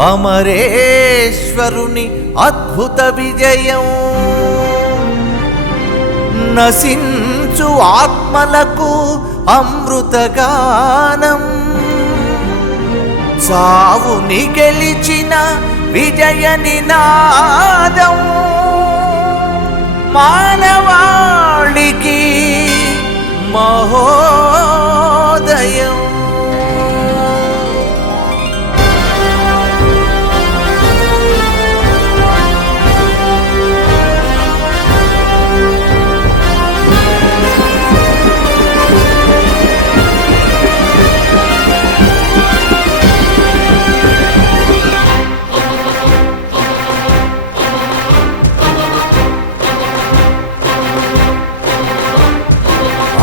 అమరేశ్వరుని అద్భుత విజయం నశించు ఆత్మలకు అమృతగానం చావుని గెలిచిన విజయ నినాదం మానవాళికి మహోదయం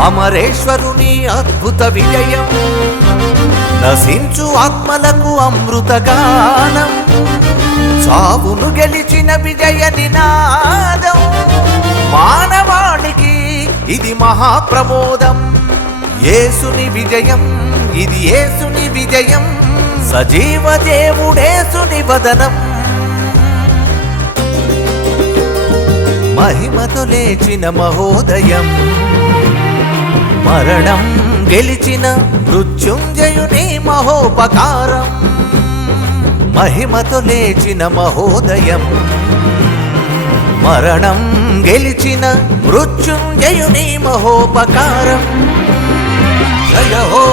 అమరేశ్వరుని అద్భుత విజయం నశించు ఆత్మలకు అమృతగానం చావును గెలిచిన విజయ నినాదం మానవాళికి ఇది మహాప్రమోదం యేసుని విజయం ఇది యేసుని విజయం సజీవ దేవుడేసుని వదనం మహిమతో లేచిన మహోదయం మరణం గెలిచిన మృత్యుంజయుని మహోపకారం మహిమతో లేచిన మహోదయం మరణం గెలిచిన మృత్యుంజయుని మహోపకారం జయ హో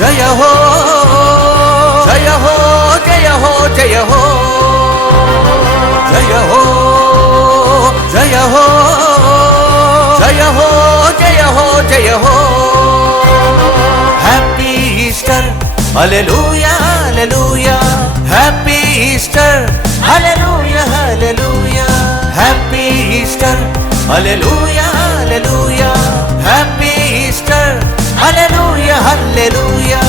జయ హో జయ హో జయ హో జయ హో జయ హో జయ హో జయ హో జయ హో జయ హో హ్యాపీ ఈస్టర్ హల్లెలూయా హల్లెలూయా హ్యాపీ ఈస్టర్ హల్లెలూయా హల్లెలూయా హ్యాపీ ఈస్టర్ హల్లెలూయా హల్లెలూయా హ్యాపీ ఈస్టర్ హల్లెలూయా హల్లెలూయా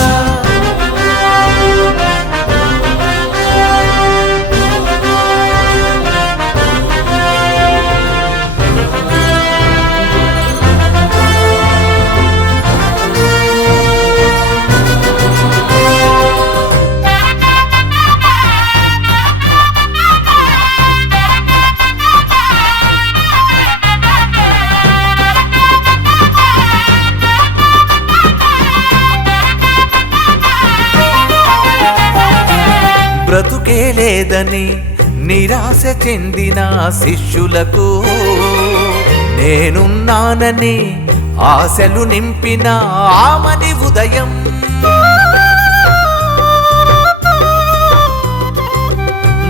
బ్రతుకే లేదని నిరాశ చెందిన శిష్యులకు నేనున్నానని ఆశలు నింపిన ఆమని ఉదయం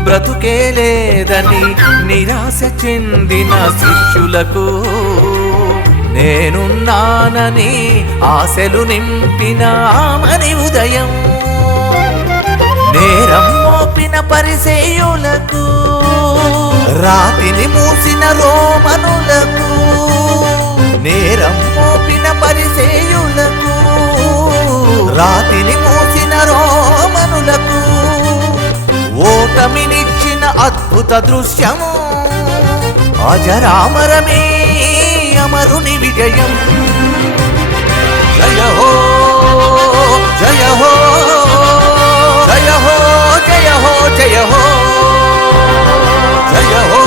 బ్రతుకే లేదని నిరాశ చెందిన శిష్యులకు నేనున్నానని ఆశలు నింపిన ఆమని ఉదయం నేరం మోపిన పరిసయ్యులకు రాతిని మూసిన రోమనులకు నేరం మోపిన పరిసయ్యులకు రాతిని మూసిన రోమనులకు ఓటమినిచ్చిన అద్భుత దృశ్యము అజరామరమే అమరుని విజయం జయ హో జయ హో జయ హో జయ హో జయ హో జయ హో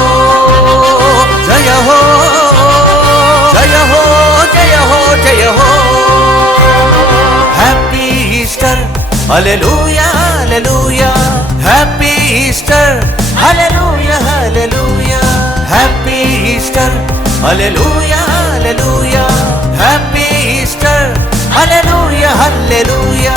జయ హో జయ హో జయ హో జయ హో హ్యాపీ ఈస్టర్ హల్లెలూయా హల్లెలూయా హ్యాపీ ఈస్టర్ హల్లెలూయా హల్లెలూయా హ్యాపీ ఈస్టర్ హల్లెలూయా హల్లెలూయా హ్యాపీ ఈస్టర్ హల్లెలూయా హల్లెలూయా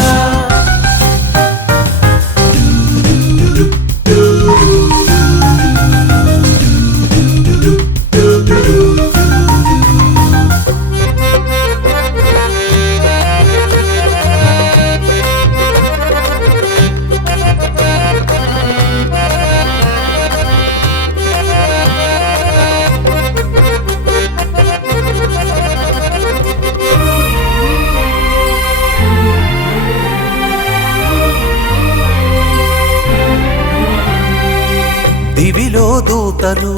దివిలో దూతలు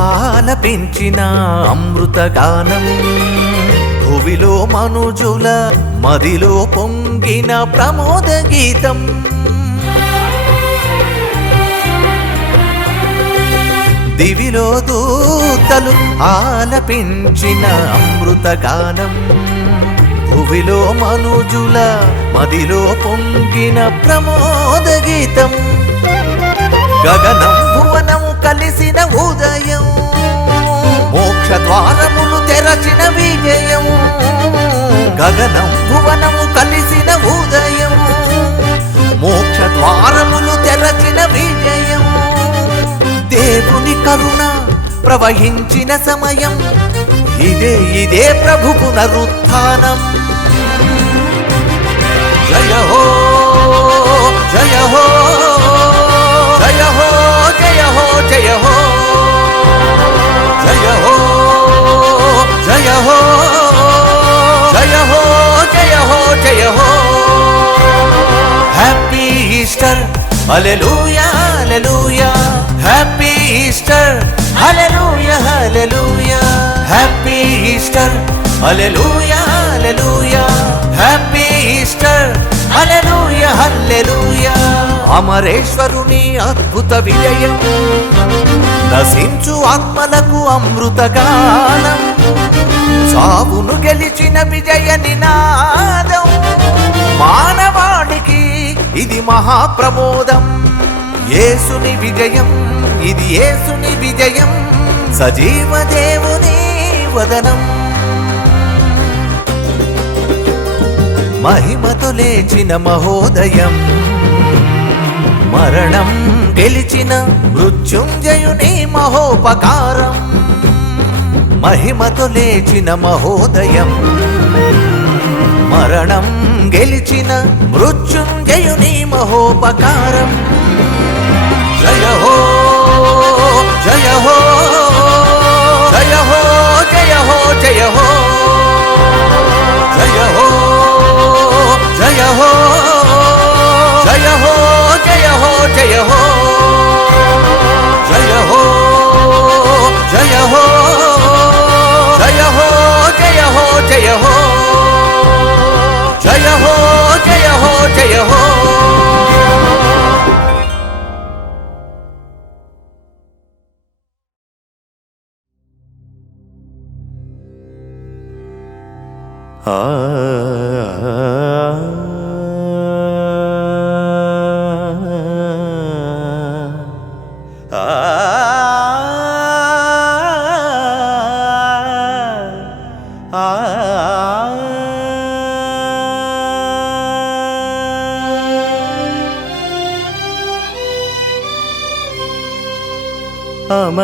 ఆలపించిన అమృతగానం భువిలో మనుజుల మదిలో పొంగిన ప్రమోద గీతం దివిలో దూతలు ఆలపించిన అమృతగానం, భువిలో మనుజుల మదిలో పొంగిన ప్రమోద గీతం, గగనం భువనం కలిసిన ఉదయం, మోక్ష ద్వారములు తెరచిన విజయం, గగనం భువనము కలిసిన ఉదయం, మోక్ష ద్వారములు తెరచిన విజయం, దేవుని కరుణ ప్రవహించిన సమయం, ఇదే ప్రభు పునరుత్థానం. జయ హో జయ హో జయ హో జయ హో జయ హో జయ హో జయ హో జయ హో జయ హో జయ హో. హ్యాపీ ఈస్టర్ హల్లెలూయా హల్లెలూయా, హ్యాపీ ఈస్టర్ హల్లెలూయా హల్లెలూయా, హ్యాపీ ఈస్టర్ హల్లెలూయా హల్లెలూయా, హ్యాపీ ఈస్టర్ హల్లెలూయా హల్లెలూయా. అమరేశ్వరుని అద్భుత విజయం, నశించు ఆత్మలకు అమృతగానం, సావును గెలిచిన విజయ నినాదం, మానవాళికి ఇది మహాప్రమోదం. యేసుని విజయం, ఇది యేసుని విజయం, సజీవ దేవుని వదనం. మహిమతో లేచిన మహోదయం, మరణం గెలిచిన మృత్యుంజయుని మహోపకారం, మహిమతో లేచిన మహోదయం, మరణం గెలిచిన మృత్యుంజయుని మహోపకారం. జయ హో జయ హో జయ హో జయ హో జయ హో జయ హో జయ హో జయ హో జయ హో జయ హో జయ హో జయ హో జయ హో జయ హో జయ హో జయ హో జయ హో జయ హో.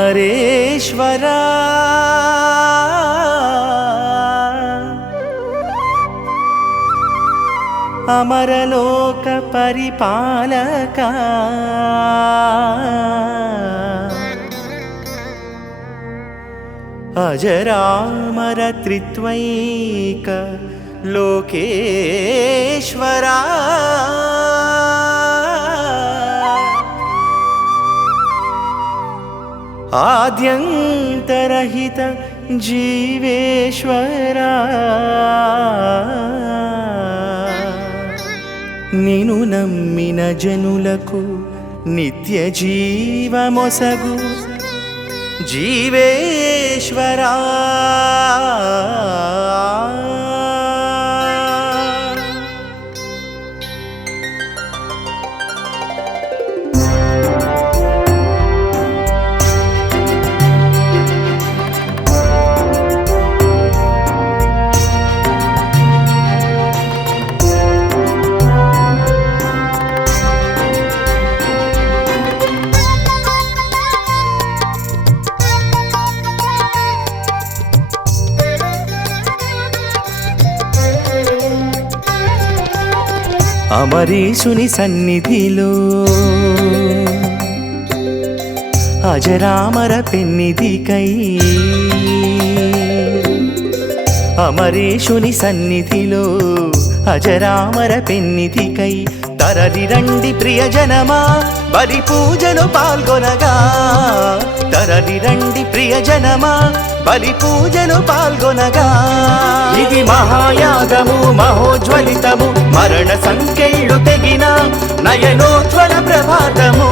అమరేశ్వరా అమరలోక పరిపాలక, అజరామర త్రిత్వైక లోకేశ్వరా, ఆద్యంతరహిత జీవేశ్వరా, నిను నమ్మిన జనులకు నిత్య జీవమొసగు జీవేశ్వరా. అమరీషుని సన్నిధిలో అజరామర పెన్నిధికై, అమరీషుని సన్నిధిలో అజరామర పెన్నిధికై, తరలి రండి ప్రియజనమా బలి పూజలో పాల్గొనగా, తరలి రండి ప్రియజనమా బలి పూజలో పాల్గొనగా. ఇది మహాయాగము మహోజ్వలితము, మరణ సంఖ్యలు తెగిన నయనోజ్వల ప్రభాతము.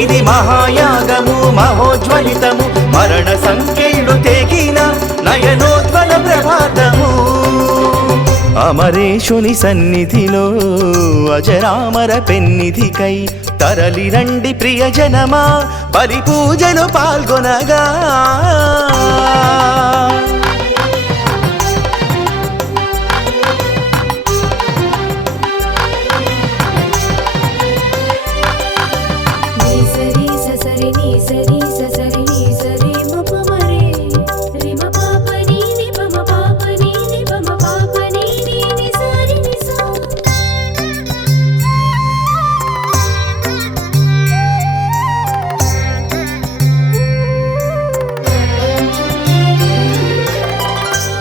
ఇది మహాయాగము మహాయాగము మహోజ్వలితము మరణ సంఖ్యలు తెగిన నయనోజ్వల ప్రభాతము అమరేశుని సన్నిధిలో అజరామర పెన్నిధికై తరలిరండి ప్రియజనమా బలి పూజలు పాల్గొనగా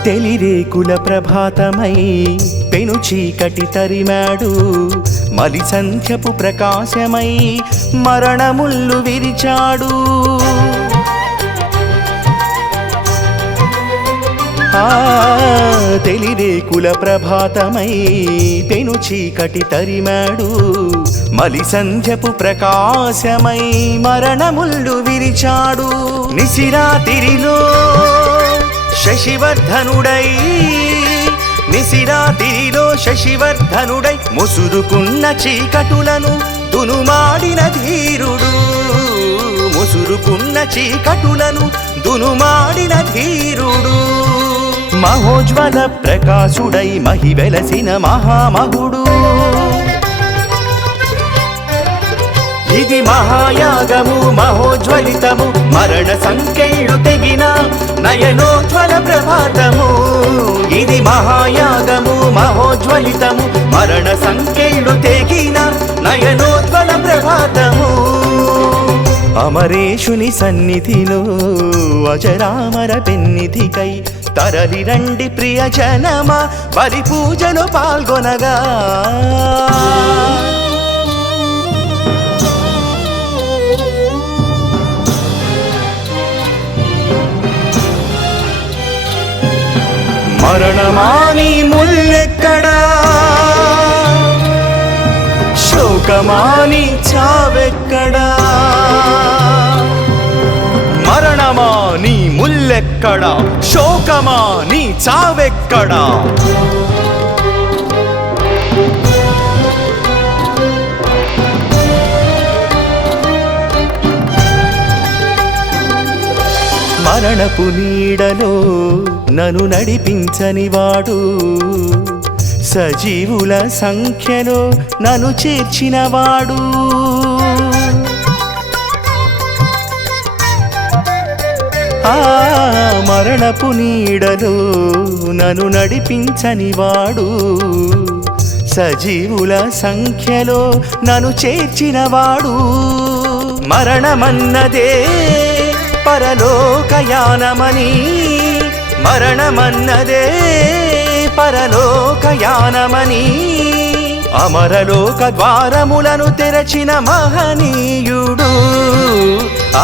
తెలిరేకుల ప్రభాతమై పెను చీకటి తరిమాడు మలి సంధ్యపు ప్రకాశమై మరణముళ్ళు విరిచాడు తెలిరేకుల ప్రభాతమై పెను చీకటి తరిమాడు మలి సంధ్యపు ప్రకాశమై మరణముళ్ళు విరిచాడు నిశిరాతిరిలో శశివర్ధనుడై నిశిరాతిరిలో శశివర్ధనుడై ముసురుకున్న చీకటులను దునుమాడిన ధీరుడు ముసురుకున్న చీకటులను దునుమాడిన ధీరుడు మహోజ్వల ప్రకాశుడై మహివెలసిన మహామహుడు ఇది మహాయాగము మహోజ్వలితము మరణ సంఖ్యలు తెగిన నయనోజ్వల ప్రభాతము ఇది మహాయాగము మహోజ్వలితము మరణ సంఖ్యలు తెగిన నయనోజ్వల ప్రభాతము అమరేశుని సన్నిధిలో అజరామర పెన్నిధికై తరలిరండి ప్రియజనమా బలి పూజలు పాల్గొనగా మరణమాని ముల్లెక్కడా శోకమాని చావెక్కడా మరణమాని ముల్లెక్కడా శోకమాని చావెక్కడా మరణపు నీడలో నన్ను నడిపించని వాడు సజీవుల సంఖ్యలో నన్ను చేర్చినవాడు మరణపు నీడలో నన్ను నడిపించని వాడు సజీవుల సంఖ్యలో నన్ను చేర్చినవాడు మరణమన్నదే పరలోకయానమని మరణమన్నదే పరలోకయానమని అమరలోక ద్వారములను తెరచిన మహనీయుడు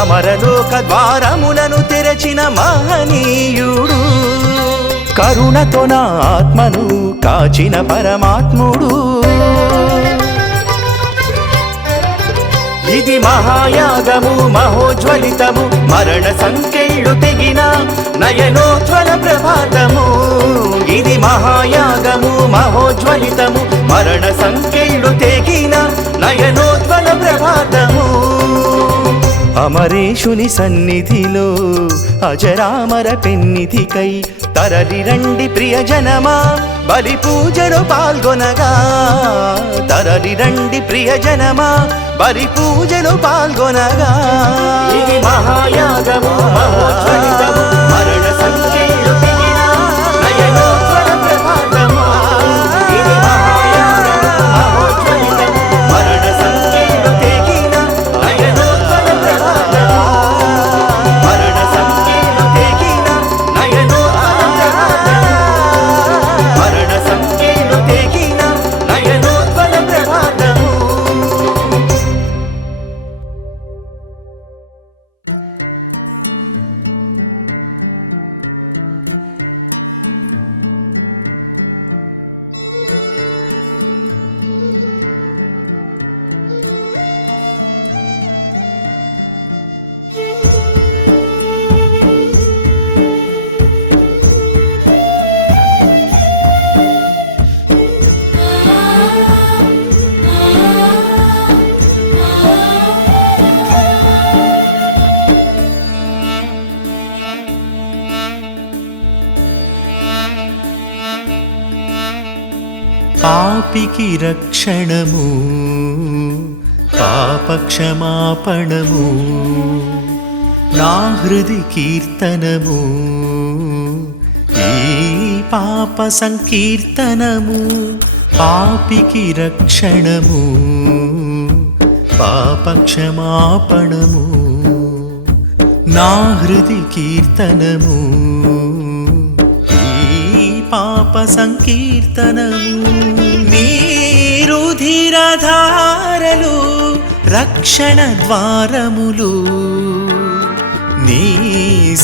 అమరలోక ద్వారములను తెరచిన మహనీయుడు కరుణతో నా ఆత్మను కాచిన పరమాత్ముడు ఇది మహాయాగము మహోజ్వలితము మరణ సంఖ్యలు తెగిన నయనోజ్వల ప్రభాతము ఇది మహాయాగము మహోజ్వలితము మరణ సంఖ్యలు తెగిన నయనోజ్వల ప్రభాతము అమరేశుని సన్నిధిలో అజరామర పెన్నిధికై తరలిరండి ప్రియజనమా బలి పూజలు పాల్గొనగా తరలిరండి ప్రియజనమా బలి పూజలు పాల్గొనగా ఇది మహాయాగము మహోజ్వలితము మరణ సంఖ్యలు తెగిన నయనోజ్వల ప్రభాతము ఇది మహాయాగము మహోజ్వలితము మరణ సంఖ్యలు తెగిన నయనోజ్వల ప్రభాతము మరణ సంఖ్యలు తెగిన నయనోజ్వల ప్రభాతము మరణ సంఖ్యలు తెగిన నయనోజ్వల ప్రభాతము పాపికి రక్షణము పాపక్షమాపణము నా హృది కీర్తనము ఈ పాప సంకీర్తనము పాపికి రక్షణము పాపక్షమాపణము నా హృది కీర్తనము ఈ పాప సంకీర్తనము నీ రుధిరధారలు రక్షణ ద్వారములు నీ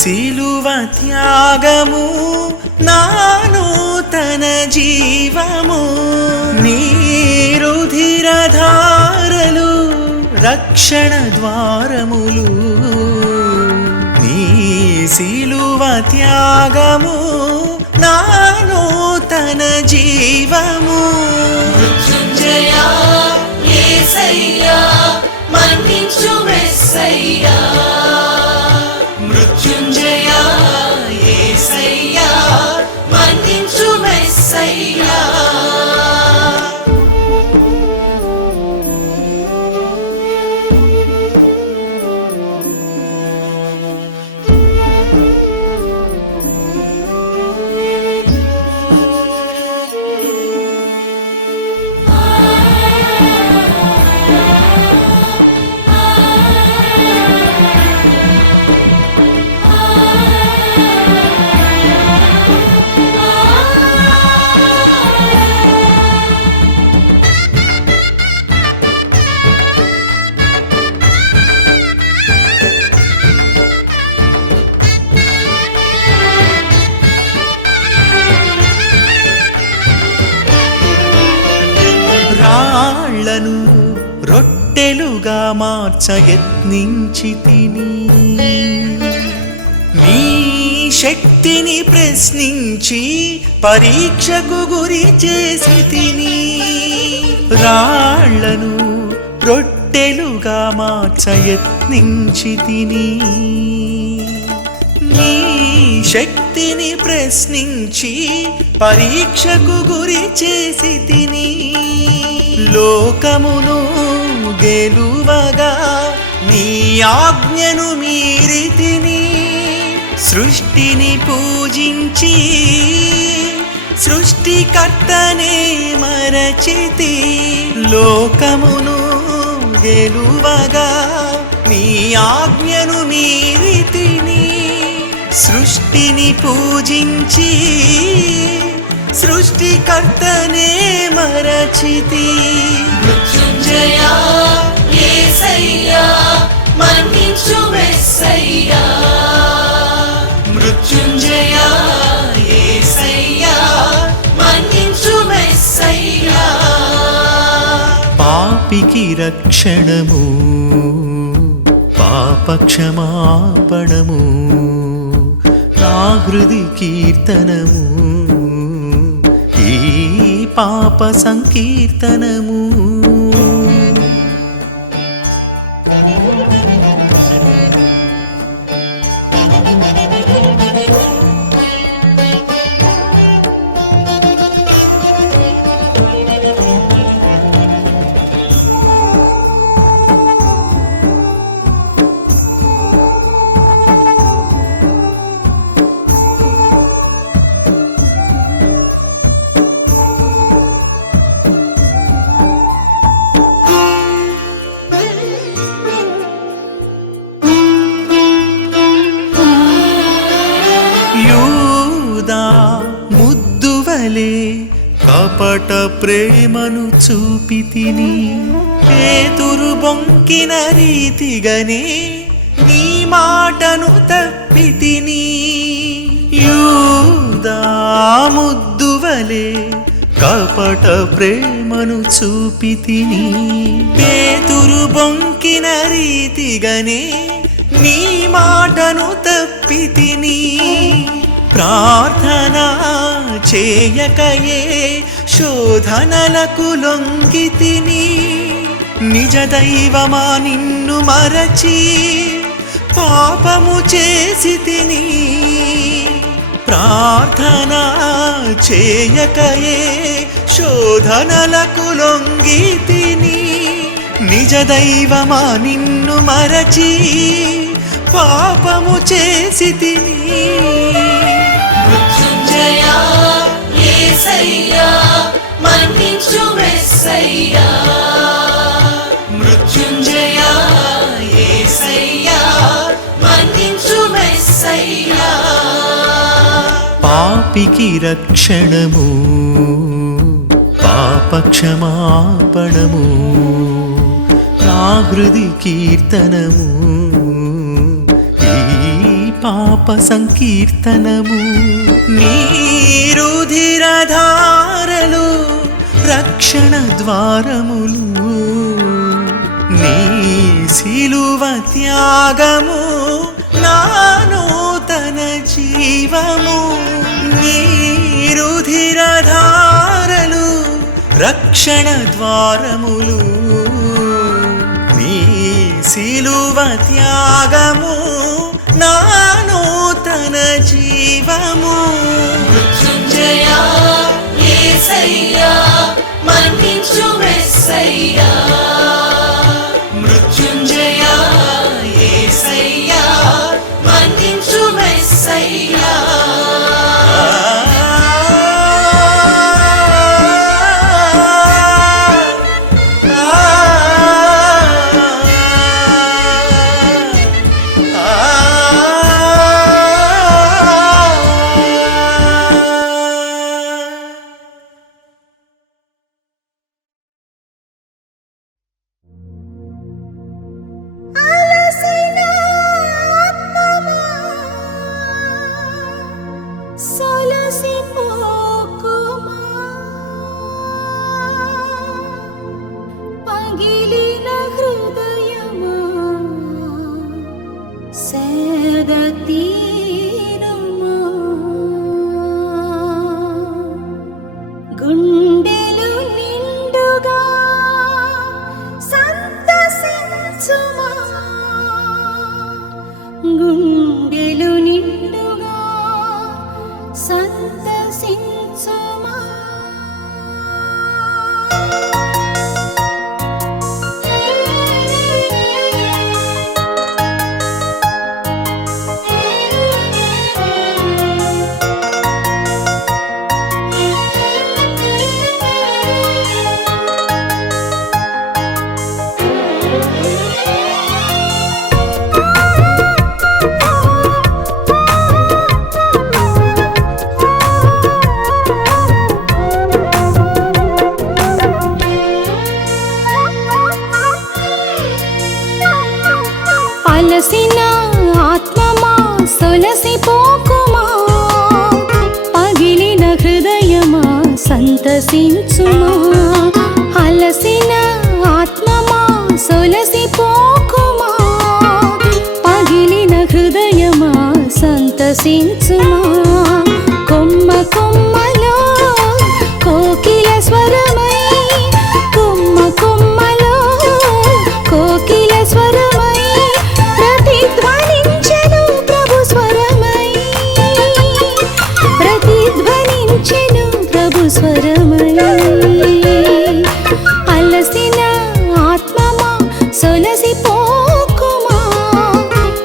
సిలువ త్యాగము నా నూతన జీవము నీ రుధిరధారలు రక్షణ ద్వారములు నీ సిలువ త్యాగము నా నూతన జీవము మృత్యుంజయా యేసయ్యా మన్నించు మెస్సయ్యా మృత్యుంజయా యేసయ్యా మన్నించు మెస్సయ్యా రాళ్లను రొట్టెలుగా మార్చ యత్నించి తిని నీ శక్తిని ప్రశ్నించి పరీక్షకు గురి చేసి తిని రాళ్లను రొట్టెలుగా మార్చ యత్నించి తిని నీ శక్తిని ప్రశ్నించి పరీక్షకు గురి చేసి తిని లోకమును గెలువగా నీ ఆజ్ఞను మీరి తిని సృష్టిని పూజించి సృష్టికర్తనే మరచితి లోకమును గెలువగా నీ ఆజ్ఞను మీరి తిని సృష్టిని పూజించి సృష్టికర్తనే మరచితి మృత్యుంజయా యేసయ్యా మన్నించు మెస్సయ్యా మృత్యుంజయా యేసయ్యా మన్నించు మెస్సయ్యా పాపికి రక్షణము పాపక్షమాపణము నా హృది కీర్తనము ఈ పాప సంకీర్తనము ముద్దువలే కపట ప్రేమను చూపితిని పేతురు బొంకిన రీతిగనే నీ మాటను తప్పితిని యూదా ముద్దువలే కపట ప్రేమను చూపితిని పేతురు బొంకిన రీతిగనే నీ మాటను తప్పితిని ప్రార్థన చేయకయే శోధనలకు లొంగితిని నిజ దైవమా నిన్ను మరచి పాపము చేసి తిని ప్రార్థన చేయకయే శోధనలకు లొంగితిని నిజ దైవమా నిన్ను మరచి పాపము చేసి తిని మృత్యుంజయా యేసయ్యా మన్నించు మెస్సయ్యా మృత్యుంజయా యేసయ్యా మన్నించు మెస్సయ్యా పాపికి రక్షణము పాపక్షమాపణము నా హృది కీర్తనము ఈ పాప సంకీర్తనము నీ రుధిరధారలు రక్షణ ద్వారములు నీ సిలువ త్యాగము నా నూతన జీవము నీ రుధిరధారలు రక్షణ ద్వారములు నీ సిలువ త్యాగము నా నూతన జీవము మృత్యుంజయా యేసయ్యా మన్నించు మెస్సయ్యా మృత్యుంజయా యేసయ్యా మన్నించు మెస్సయ్యా గుండెలు నిండుగా సంతసించుమా అలసిన ఆత్మమా సొలసిపోకుమా పగిలిన హృదయమా సంతసించుమా అలసిన ఆత్మమా సొలసిపోకుమా పగిలిన హృదయమా సంతసించుమా కొమ్మ కొమ్మలో కోకిల స్వరమై కొమ్మ కొమ్మలో కోకిల స్వరమై ప్రతిధ్వనించెను ప్రభు స్వరమై ప్రతిధ్వనించెను ప్రభు స్వరమై అలసిన ఆత్మమా సొలసిపోకుమా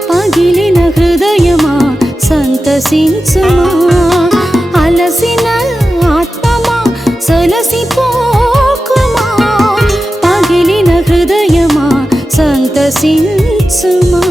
పగిలిన హృదయమా సంతసించుమా అలసిన ఆత్మమా సొలసిపోకుమా పగిలిన హృదయమా సంతసించుమా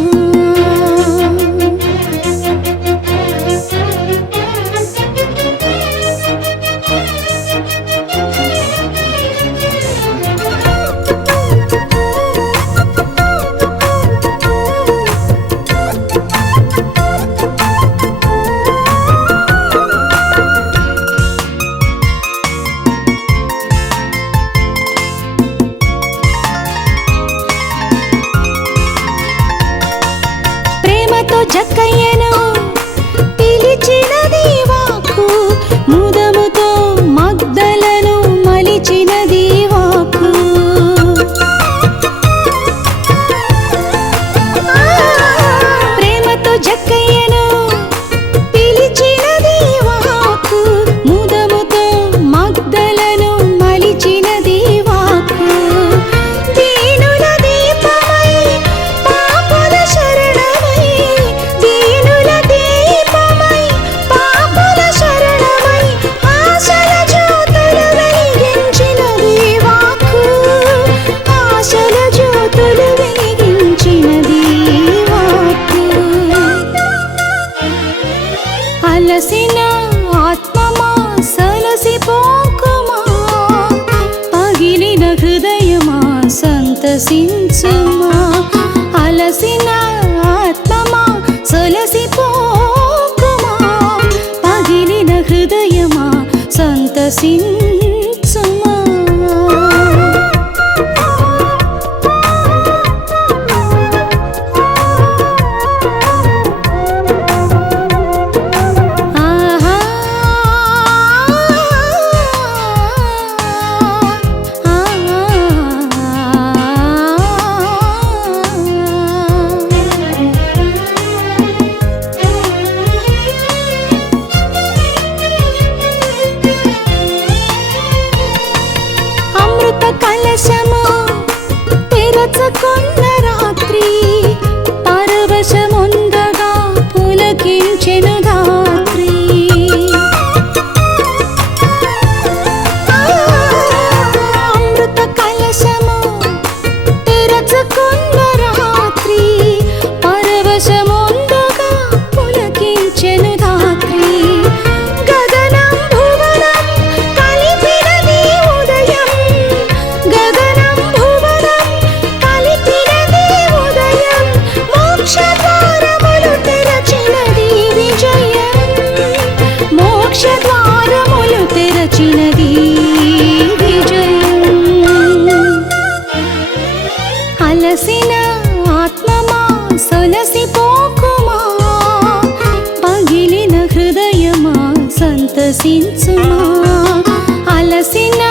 వచ్చినది విజయం. అలసిన ఆత్మమా సొలసిపోకుమా, పగిలిన హృదయమా సంతసించుమా. అలసిన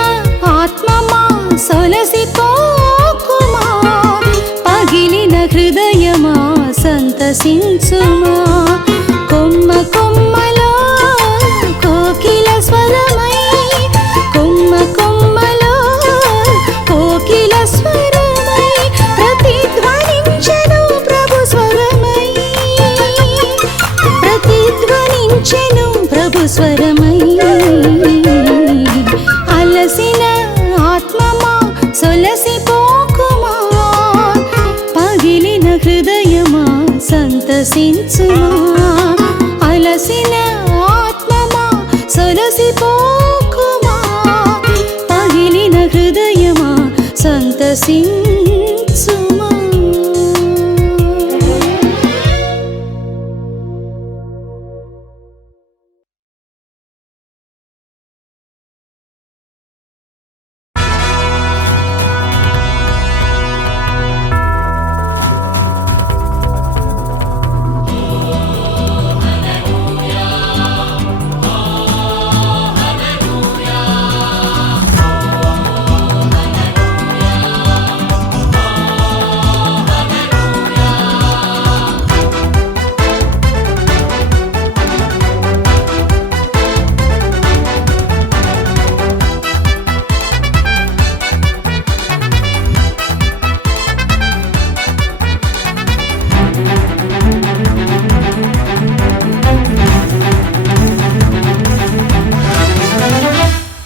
ఆత్మమా సొలసిపోకుమా, పగిలిన హృదయమా సంతసించుమా. కొమ్మ కొమ్మలో కోకిల స్వరమై, కొమ్మ కొమ్మలో కోకిల స్వరమై ప్రతిధ్వనించెను ప్రభు స్వరమై, ప్రతిధ్వనించెను ప్రభు స్వరమై. అలసిన ఆత్మమా సొలసిపోకుమా, పగిలిన హృదయమా సంతసించుమా. అలసిన ఆత్మమా సొలసిపోకుమా, పగిలిన హృదయమా సంతసించుమా.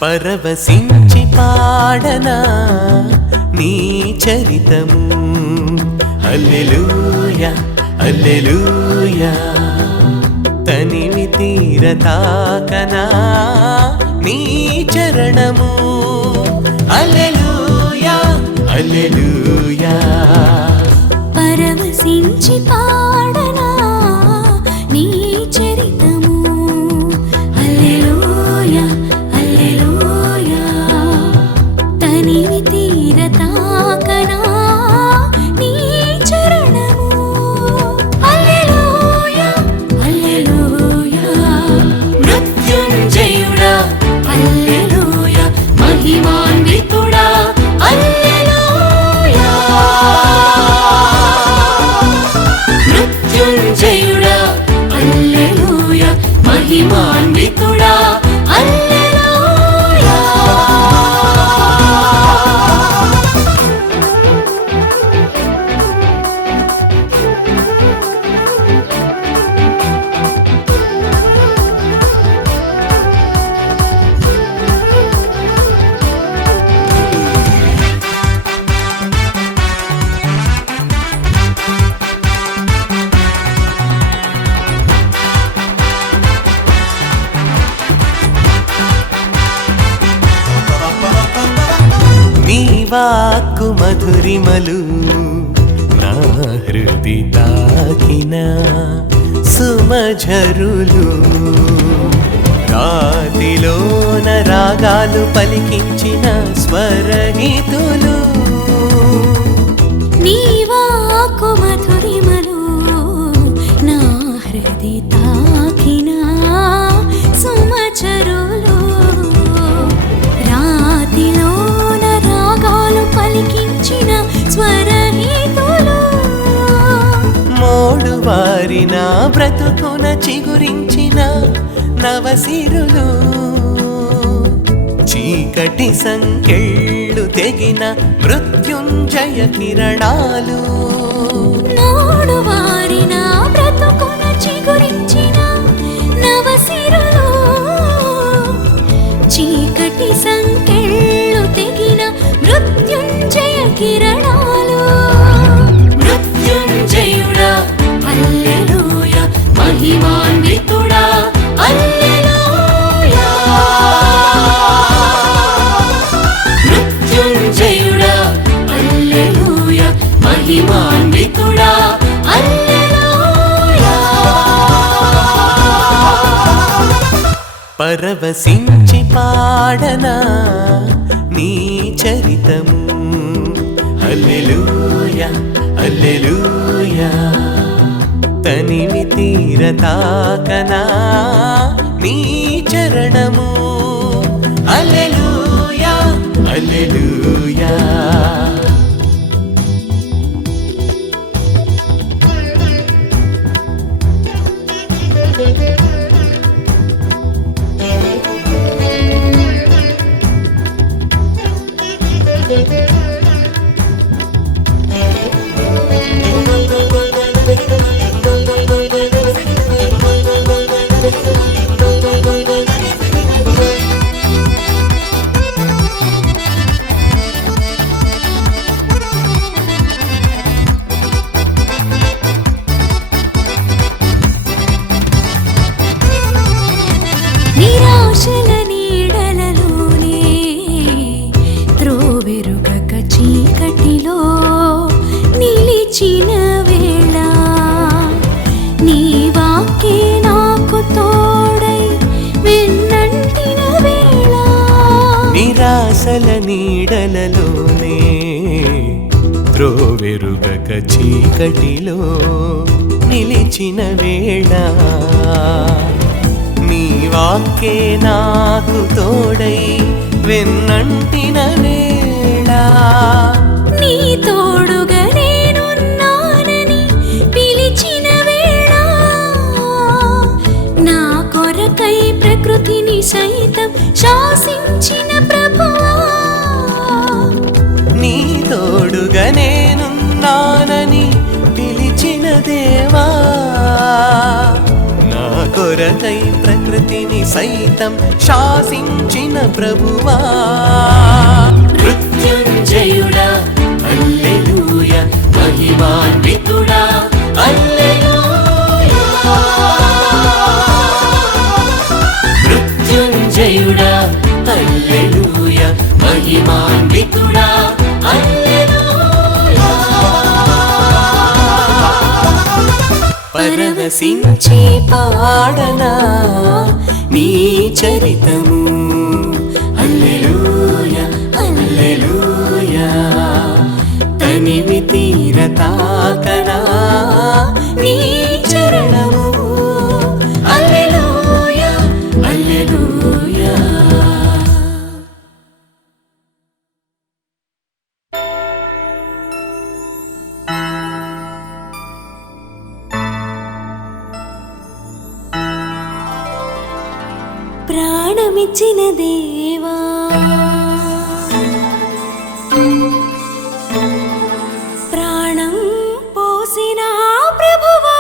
పరవశించి పాడనా నీ చరితము, హల్లెలూయా హల్లెలూయా. తనివి తీరతాకనా నీ చరణము, హల్లెలూయా హల్లెలూయా. పరవశించి పాడనా నీ చరితము, హల్లెలూయా హల్లెలూయా. తనివి తీరతాకనా నీ చరణము, హల్లెలూయా హల్లెలూయా. మృత్యుంజయుడా హల్లెలూయా, మహిమాన్వితుడా హల్లెలూయా. మృత్యుంజయుడా హల్లెలూయా, మహిమాన్వితుడా హల్లెలూయా. నీ వాక్కు మధురిమలు నా హృది తాకిన సుమఝరులు, రాతిలోన రాగాలు పలికించిన స్వరహితులు. నీ వాక్కు మధురిమలు నా హృది తాకిన సుమచరులు, రాతిలోన రాగాలు పలికించిన స్వరహితులు. మోడు వారిన బ్రతుకున చిగురించిన నవసిరులు, చీకటి సంకెళ్ళు తెగిన మృత్యుంజయ కిరణాలు. నోడు వారిన బ్రతుకున చిగురించిన నవసిరులు, చీకటి సంకెళ్ళు తెగిన మృత్యుంజయ కిరణాలు. మృత్యుంజయుడా హల్లెలూయా, మహిమాన్వితుడా హల్లెలూయా. మృత్యుంజయుడా హల్లెలూయా, మహిమాన్వితుడా హల్లెలూయా. పరవశించి పాడనా నీ చరితము. హల్లెలూయా హల్లెలూయా, తనివి తీర తాకనా నీ చరణము. హల్లెలూయా హల్లెలూయా. నిరాశల నీడలలోనే త్రోవెరుగక చీకటిలో నిలిచిన వేళ నీ వాక్యే నాకు తోడై వెన్నంటిన వేళ. నిరాశల నీడలలోనే త్రోవెరుగక చీకటిలో నిలిచిన వేళ నీ వాక్యే నాకు తోడై వెన్నంటిన వేళ. నీ తోడుగా నేనున్నానని పిలిచిన వేళ నా కొరకై ప్రకృతిని సైతం శాసించిన ప్రభువా. నీ తోడుగా నేనున్నానని పిలిచిన దేవా, నా కొరకై ప్రకృతిని సైతం శాసించిన ప్రభువా. మృత్యుంజయుడా హల్లెలూయా, మహిమాన్వితుడా హల్లెలూయా. మృత్యుంజయుడా హల్లెలూయా, మహిమాన్వితుడా హల్లెలూయా. పరవశించి పాడనా నీ చరితము. హల్లెలూయా హల్లెలూయా, తనివి తీర తాకనా నీ చరణము. హల్లెలూయా హల్లెలూయా. ప్రాణమిచ్చిన దేవా, ప్రాణం పోసిన ప్రభువా,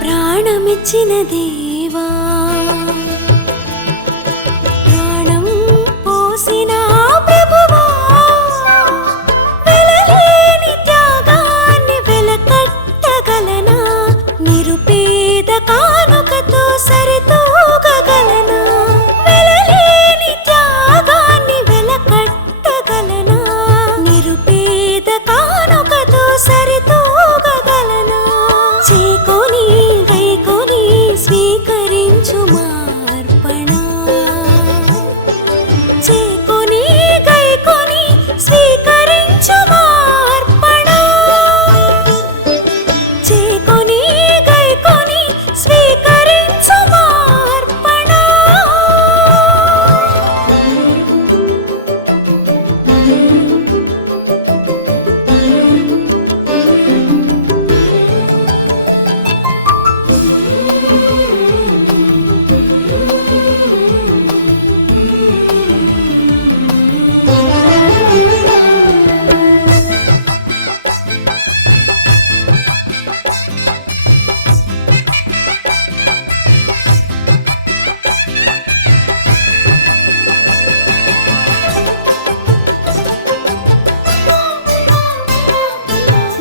ప్రాణమిచ్చిన దేవా, ప్రాణం పోసిన ప్రభువా, వెలలేని త్యాగాన్ని వెలకట్టగలనా, నిరుపేద కానుకతో సరితూగగలనా, వెలలేని త్యాగాన్ని వెలకట్టగలనా, నిరుపేద కానుకతో సరితూగగలనా. చేకొని గైకొని స్వీకరించు మార్పణ, చేకొని గైకొని స్వీకరించు మార్పణ, చేకొని గైకొని స్వీకరించు మార్పణ.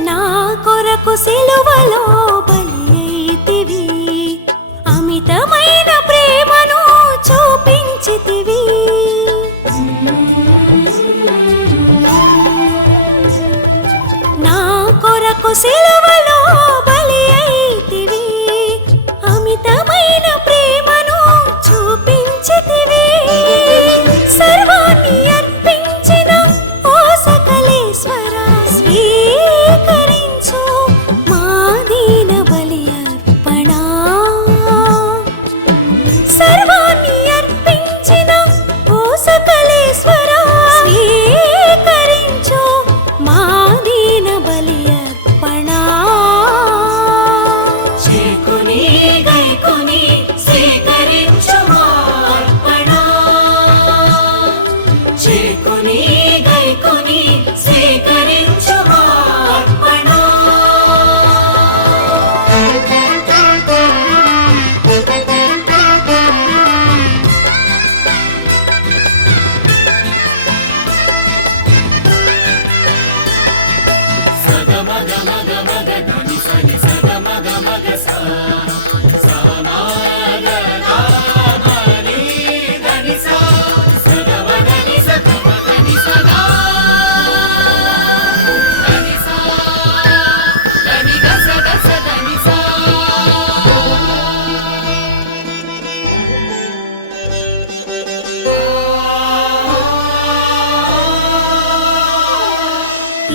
నా కొరకు సిలువలో బలి మాకు సిలువలో బలి అయితివి, అమితమైన ప్రేమను చూపించితివి. సర్వాన్ని అర్పించిన ఓ సకలేశ్వర, స్వీకరించు మా దీన బలి అర్పణ. సర్వాన్ని అర్పించిన ఓ సకలేశ్వర, స్వీకరించు మా దీన బలి అర్పణ. చేకొని గైకొని స్వీకరించు మా అర్పణ. చేకొని గైకొని స్వీకరించు మా అర్పణ.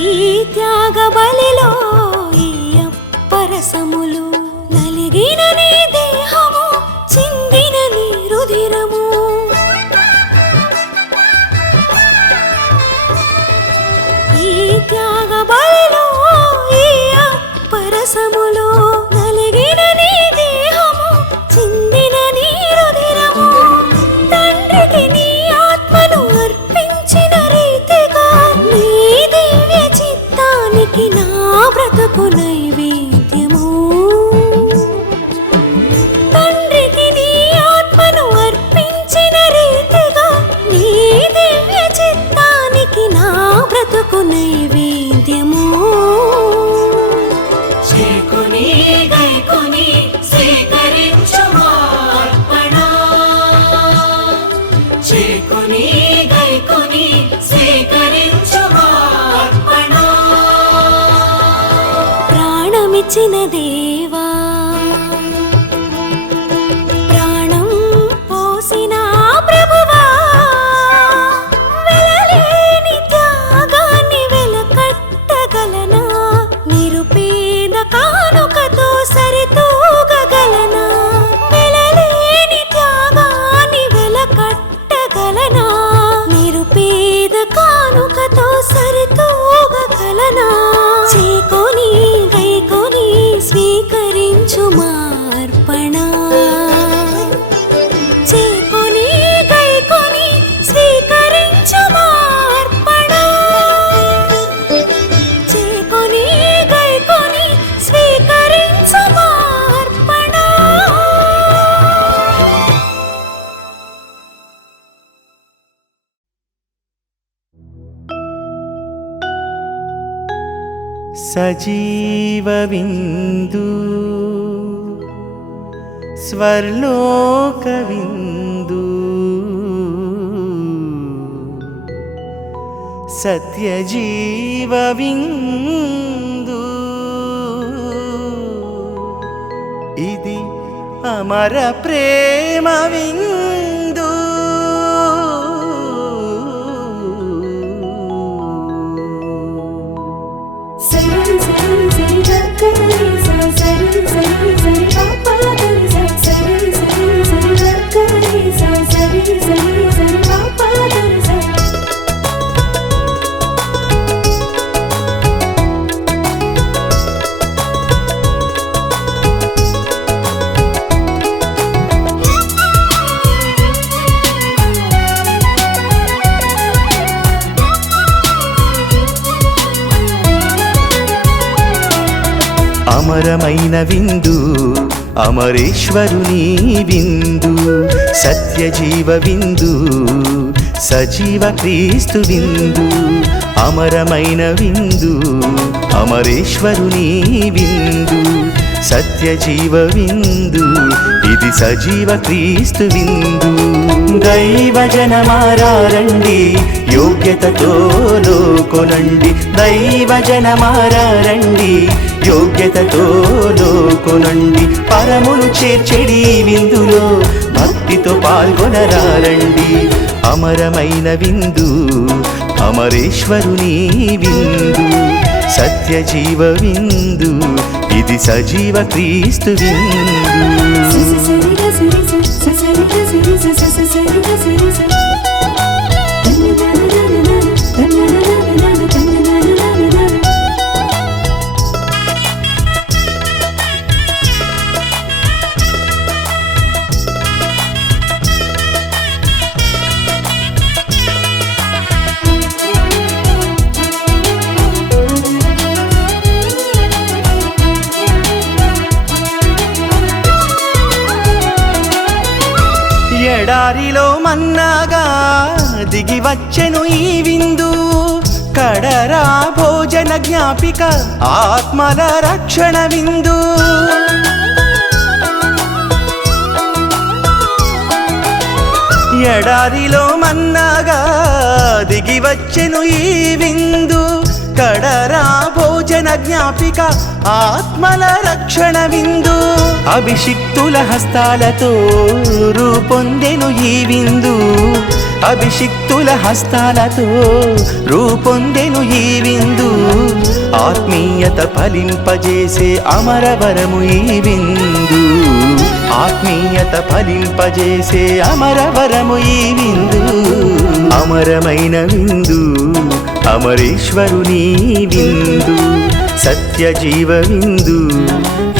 ఈ త్యాగ బలిలో ఈ అప్పరసములు, నలిగిన నీ దేహము, చిందిన నీ రుధిరము. ఈ త్యాగ బలిలో ఈ అప్పరసములు, నలిగిన నీ దేహము, చిందిన నీ రుధిరము. తండ్రికి నీ ఆత్మను అర్పించిన రీతిగా నీ దివ్య చిత్తానికి నా బ్రతుకు నైవేద్యము. తండ్రికి నీ ఆత్మను అర్పించిన రీతిగా నీ దివ్య చిత్తానికి నా బ్రతుకు నైవేద్యము. చేకొని గైకొని స్వీకరించు మా అర్పణ. చేకొని గైకొని స్వీకరించు మా అర్పణ. ప్రాణమిచ్చిన దేవా, ప్రాణం పోసిన ప్రభువా, వెలలేని త్యాగాన్ని వెలకట్టగలనా? నిరుపేద కానుకతో సరితూగగలనా? వెలలేని త్యాగాన్ని వెలకట్టగలనా? నిరుపేద కానుకతో సరితూగగలనా? చేకొని గైకొని స్వీకరించు మా అర్పణ. చేకొని గైకొని స్వీకరించు మా అర్పణ. చేకొని గైకొని స్వీకరించు మా అర్పణ. సజీవ విందు స్వర్లోక విందు సత్యజీవ విందు ఇది అమర ప్రేమ విందు. సరి సరి సరి గక్కరి సరి సరి సరి సరి పాపా గరి సరి సరి సరి సరి గక్కరి సరి సరి సరి సరి పాపా గరి సరి. అమరమైన విందు అమరేశ్వరుని విందు సత్యజీవ విందు సజీవ క్రీస్తు విందు. అమరమైన విందు అమరేశ్వరుని విందు సత్య జీవ విందు ఇది సజీవ క్రీస్తు విందు దైవ జనమారండి యోగ్యతతో లోకొనండి దైవ జనమారండి యోగ్యతతో లోకొనండి పరమును చేర్చెడి విందులో భక్తితో పాల్గొనరారండి అమరమైన విందు అమరేశ్వరుని విందు సత్య జీవ విందు ఇది సజీవ క్రీస్తు విందు ఎడారిలో మన్నాగా దిగి వచ్చెను ఈ విందు కడరా భోజన జ్ఞాపిక ఆత్మల రక్షణ విందు ఎడారిలో మన్నాగా దిగి వచ్చెను ఈ విందు కడరా భోజన జ్ఞాపిక ఆత్మల రక్షణ విందు అభిషిక్తుల హస్తాలతో రూపొందెను ఈ విందు అభిషిక్తుల హస్తాలతో రూపొందెను ఈ విందు ఆత్మీయత ఫలింపజేసే అమరవరము ఈ విందు ఆత్మీయత ఫలింపజేసే అమరవరము ఈ విందు అమరమైన విందు అమరేశ్వరుని విందు సత్య జీవ విందు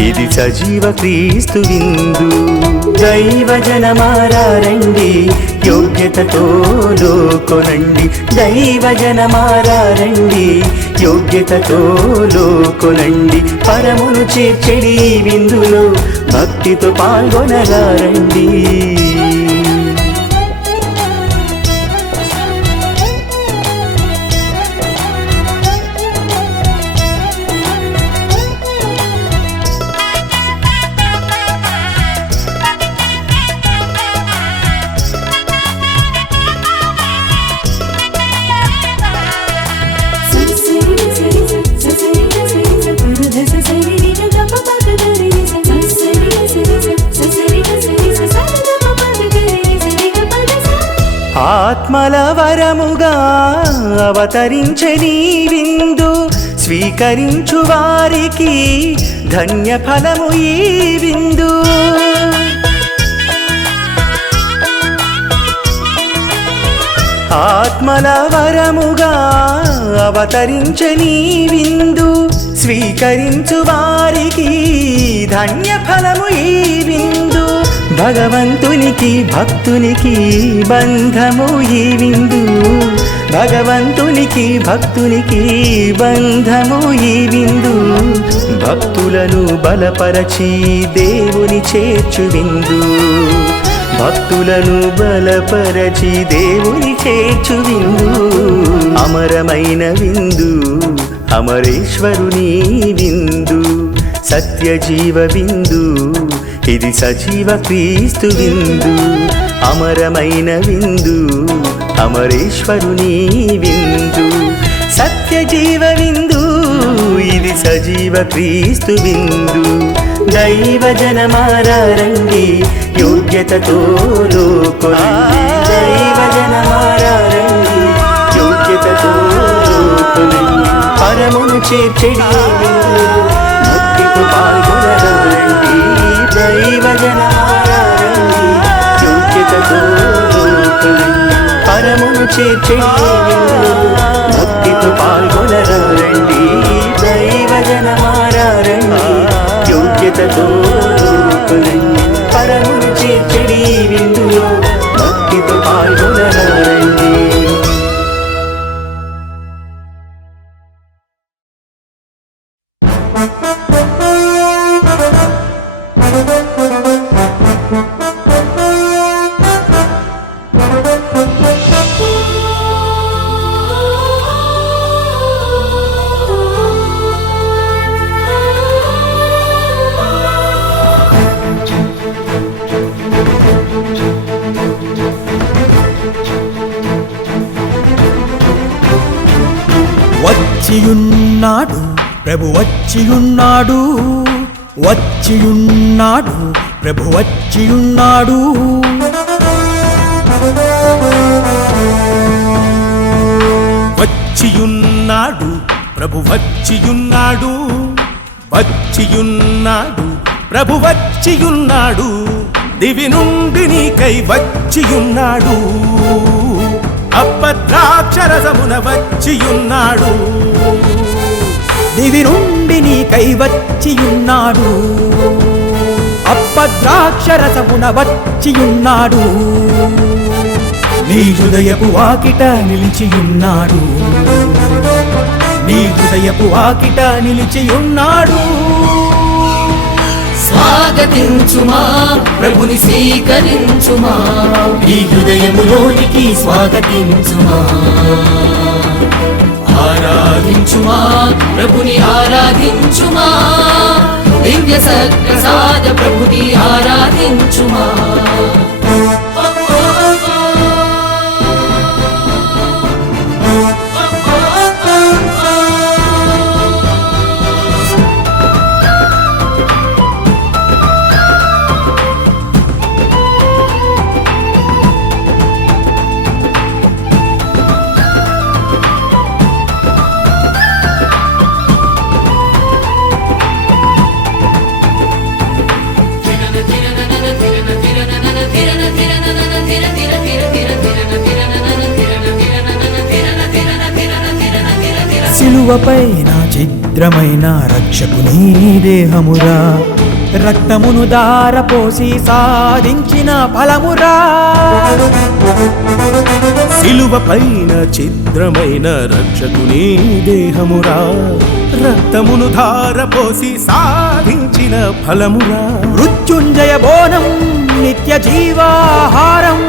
ఇది సజీవ క్రీస్తు విందు దైవ జనమారండి యోగ్యతతో లోకొనండి దైవ జనమారండి యోగ్యతతో లోకొనండి పరమును చేర్చెడి విందులో భక్తితో పాల్గొనరారండి ఆత్మల వరముగా అవతరించని విందు స్వీకరించు వారికి ధన్య ఫలము ఈ విందు ఆత్మల వరముగా అవతరించని విందు స్వీకరించు వారికి ధన్య ఫలము ఈ విందు భగవంతునికి భక్తునికి బంధము ఈ విందు భగవంతునికి భక్తునికి బంధము ఈ విందు భక్తులను బలపరచి దేవుని చేర్చు విందు భక్తులను బలపరచి దేవుని చేర్చు విందు అమరమైన విందు అమరేశ్వరుని విందు సత్య జీవ విందు ఇది సజీవ క్రీస్తు విందు అమరమైన విందు అమరేశ్వరుని విందు సత్య జీవ విందు ఇది సజీవ క్రీస్తు విందు దైవ జనమారండి యోగ్యతతో లోకొనండి దైవ జనమారండి యోగ్యతతో లోకొనండి పరమును చేర్చెడి భక్తితో పాల్గొనరండి దైవ జనమారండి యోగ్యతతో లోకొనండి పరమును చేర్చెడి భక్తితో పాల్గొనరండి దైవ జనమారండి యోగ్యతతో లోకొనండి పరమును చేర్చెడి విందులో భక్తితో పాల్గొనరండి వచ్చియున్నాడు ప్రభు వచ్చియున్నాడు, వచ్చియున్నాడు ప్రభు వచ్చియున్నాడు. వచ్చియున్నాడు ప్రభు వచ్చియున్నాడు, వచ్చియున్నాడు ప్రభు వచ్చియున్నాడు, దివి నుండి నీకై వచ్చియున్నాడు, అప్పద్రాక్షరసమున వచ్చియున్నాడు, దివి నుండి నీకై వచ్చియున్నాడు, అప్పద్రాక్షరసమున వచ్చియున్నాడు, నీ హృదయపు వాకిట నిలిచియున్నాడు, నీ హృదయపు వాకిట నిలిచియున్నాడు. స్వాగతించుమా ప్రభుని స్వీకరించుమా, ఈ హృదయములోనికి స్వాగతించుమా. ఆరాధించుమా ప్రభుని ఆరాధించుమా, దివ్య సత్ప్రసాద ప్రభుని ఆరాధించుమా. సిలువపై నా ఛిద్రమైన రక్షకుని దేహమురా, రక్తమును దారపోసి సాధించిన ఫలమురా. సిలువపైన ఛిద్రమైన రక్షకుని దేహమురా, రక్తమును ధారపోసి సాధించిన ఫలమురా. మృత్యుంజయ బోనం నిత్య జీవాహారం,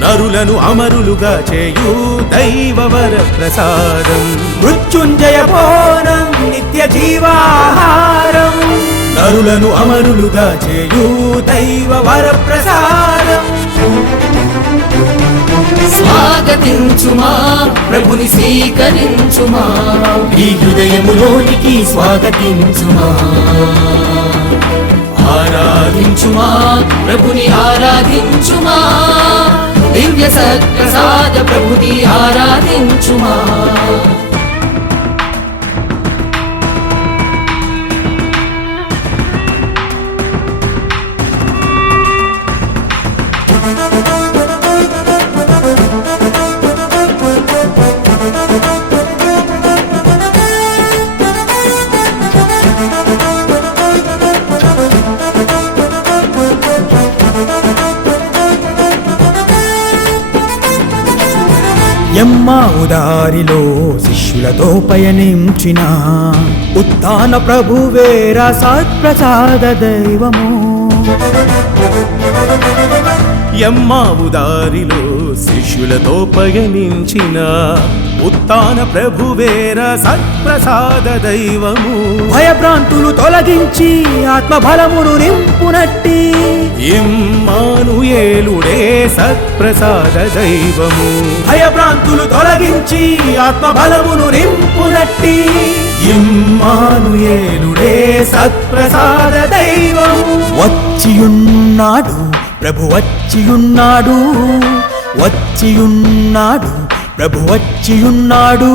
నరులను అమరులుగా చేయు దైవవర ప్రసాదం. మృత్యుంజయ బోనం నిత్య జీవాహారం, నరులను అమరులుగా చేయు దైవ వర ప్రసాదం. స్వాగతించుమా ప్రభుని స్వీకరించుమా, ఈ హృదయములోనికి స్వాగతించుమా. ఆరాధించుమా ప్రభుని ఆరాధించుమా, దివ్య సత్ప్రసాద ప్రభుని ఆరాధించుమా. యమ్మా ఉదారిలో శిష్యులతో పయనించిన ఉత్థాన ప్రభువేర సత్ప్రసాద దైవము. యమ్మావు దారిలో శిష్యులతో పయనించిన ఉత్థాన ప్రభువేర సత్ప్రసాద దైవము. భయభ్రాంతులు తొలగించి ఆత్మబలమును నింపునట్టి ఇమ్మానుయేలుడే సత్ప్రసాద దైవము. భయభ్రాంతులు తొలగించి ఆత్మబలమును నింపునట్టి ఇమ్మానుయేలుడే సత్ప్రసాద దైవము. వచ్చియున్నాడు ప్రభు వచ్చియున్నాడు, వచ్చియున్నాడు ప్రభు వచ్చియున్నాడు.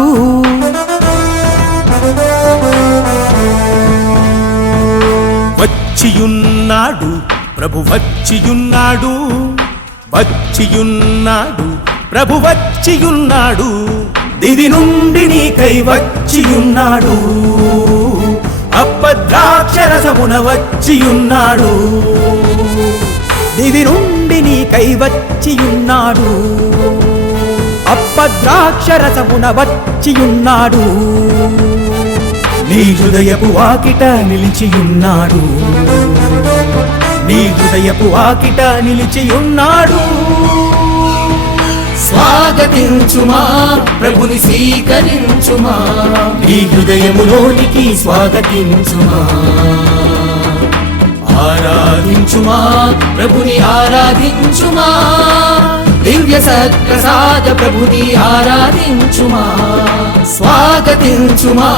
వచ్చియున్నాడు ప్రభు వచ్చియున్నాడు, వచ్చియున్నాడు ప్రభు వచ్చియున్నాడు, దివి నుండి నీకై వచ్చియున్నాడు, అప్పద్రాక్షరసమున వచ్చియున్నాడు, దివి నుండి నీకై వచ్చియున్నాడు, అప్పద్రాక్షరసమున వచ్చియున్నాడు, నీ హృదయపు వాకిట నిలిచియున్నాడు, నీ హృదయపు వాకిట నిలిచియున్నాడు. స్వాగతించుమా ప్రభుని స్వీకరించుమా, ఈ హృదయములోనికి స్వాగతించుమా. ఆరాధించుమా ప్రభుని ఆరాధించుమా, దివ్య సత్ప్రసాద ప్రభుని ఆరాధించుమా. స్వాగతించుమా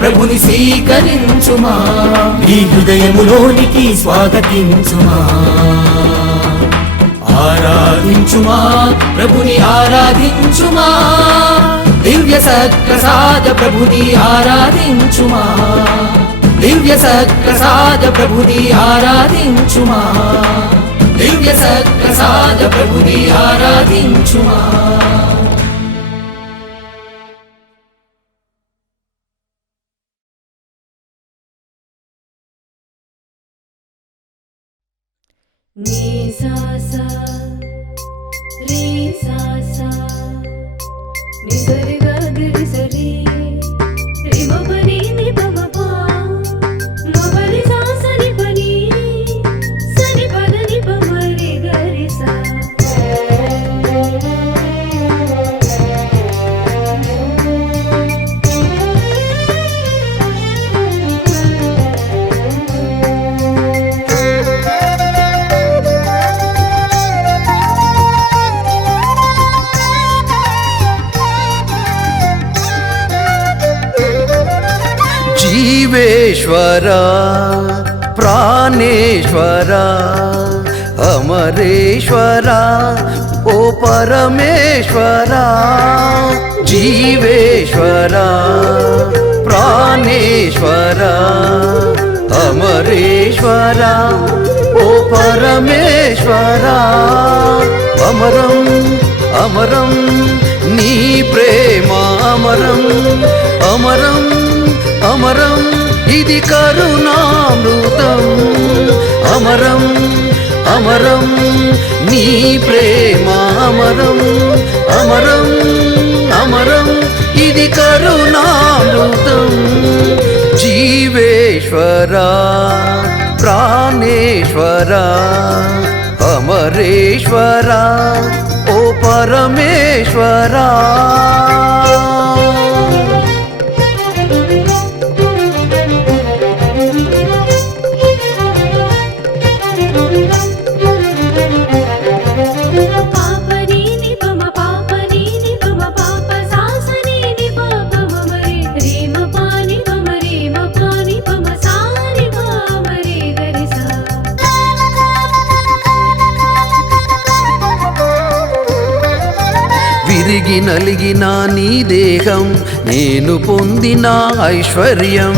ప్రభుని స్వీకరించుమా నీ హృదయములోనికి స్వాగతించుమా ఆరాధించుమా ప్రభుని ఆరాధించుమా దివ్య సత్ప్రసాద ప్రభుని ఆరాధించుమా దివ్య సత్ప్రసాద ప్రభుని ఆరాధించుమా దివ్య సత్ప్రసాద ప్రభుని ఆరాధించుమా నీ సా సా రే సా సా ని సరి గా గిరి సరి రి మ పని ని ప మ ప మ పని సా సని పని సని పద ని ప మ రి గ రి సా జీవేశ్వర ప్రాణేశ్వర అమరేశ్వర ఓ పరమేశ్వర జీవేశ్వర ప్రాణేశ్వర అమరేశ్వర ఓ పరమేశ్వర అమరం అమరం నీ ప్రేమ అమరం అమరం అమరం ఇది కరుణామృతం అమరం అమరం నీ ప్రేమ అమరం అమరం అమరం ఇది కరుణామృతం జీవేశ్వర ప్రాణేశ్వర అమరేశ్వర ఓ పరమేశ్వర విరిగి నలిగిన నీ దేహం నేను పొందిన ఐశ్వర్యం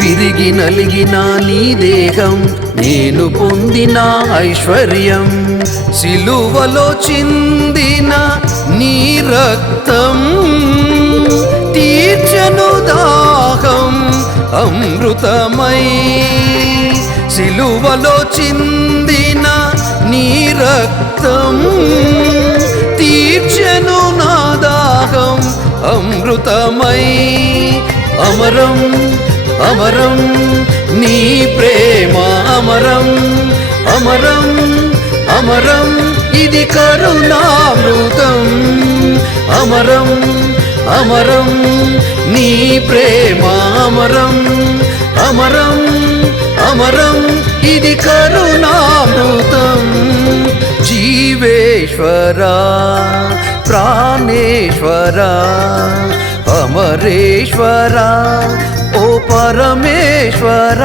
విరిగి నలిగిన నీ దేహం నేను పొందిన ఐశ్వర్యం సిలువలో చిందిన నీ రక్తం తీర్చను దాహం అమృతమై సిలువలో చిందిన నీ రక్తం తీర్చెను నా దాహం అమృతమై అమరం అమరం నీ ప్రేమ అమరం అమరం అమరం ఇది కరుణామృతం అమరం అమరం నీ ప్రేమ అమరం అమరం అమరం ఇది కరుణామృతం జీవేశ్వర ప్రాణేశ్వర అమరేశ్వర ఓ పరమేశ్వర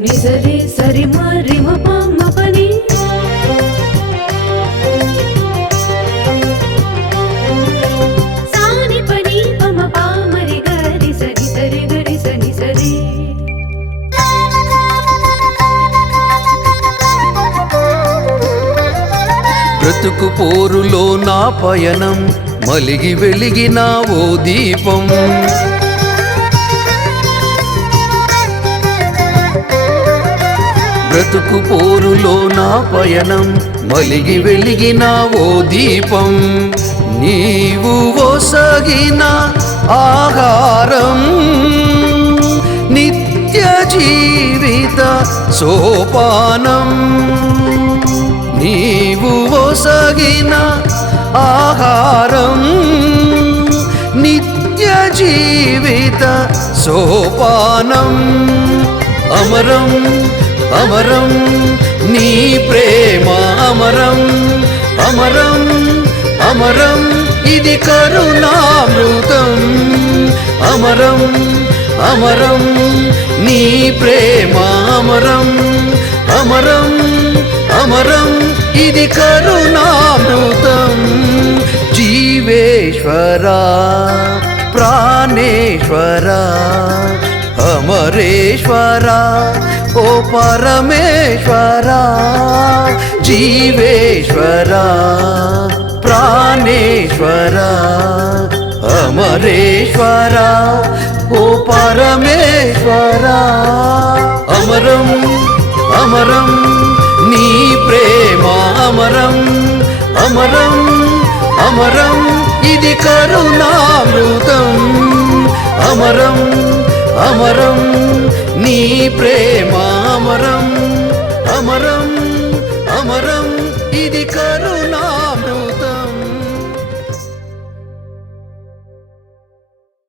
ని సరి సరి మ రి మ ప మ పని సాని పని ప మ ప మ రి గ రి సరి సరి గ రి సని సరి బ్రతుకు పోరులో నా పయనం మలిగి వెలిగిన ఓ దీపం బ్రతుకు పోరులో నా పయనం మలిగి వెలిగిన ఓ దీపం నీవు ఒసగిన ఆహారం నిత్య జీవిత సోపానం నీవు ఒసగిన ఆహారం నిత్య జీవిత సోపానం అమరం అమరం నీ ప్రేమ అమరం అమరం అమరం ఇది కరుణామృతం అమరం అమరం నీ ప్రేమ అమరం అమరం అమరం ఇది కరుణామృతం జీవేశ్వరా ప్రాణేశ్వరా అమరేశ్వరా ఓ పరమేశ్వరా జీవేశ్వరా ప్రాణేశ్వరా అమరేశ్వరా ఓ పరమేశ్వరా అమరం అమరం నీ ప్రేమ అమరం అమరం అమరం ఇది కరుణామృతం అమరం అమరం నీ ప్రేమ అమరం అమరం అమరం ఇది కరుణా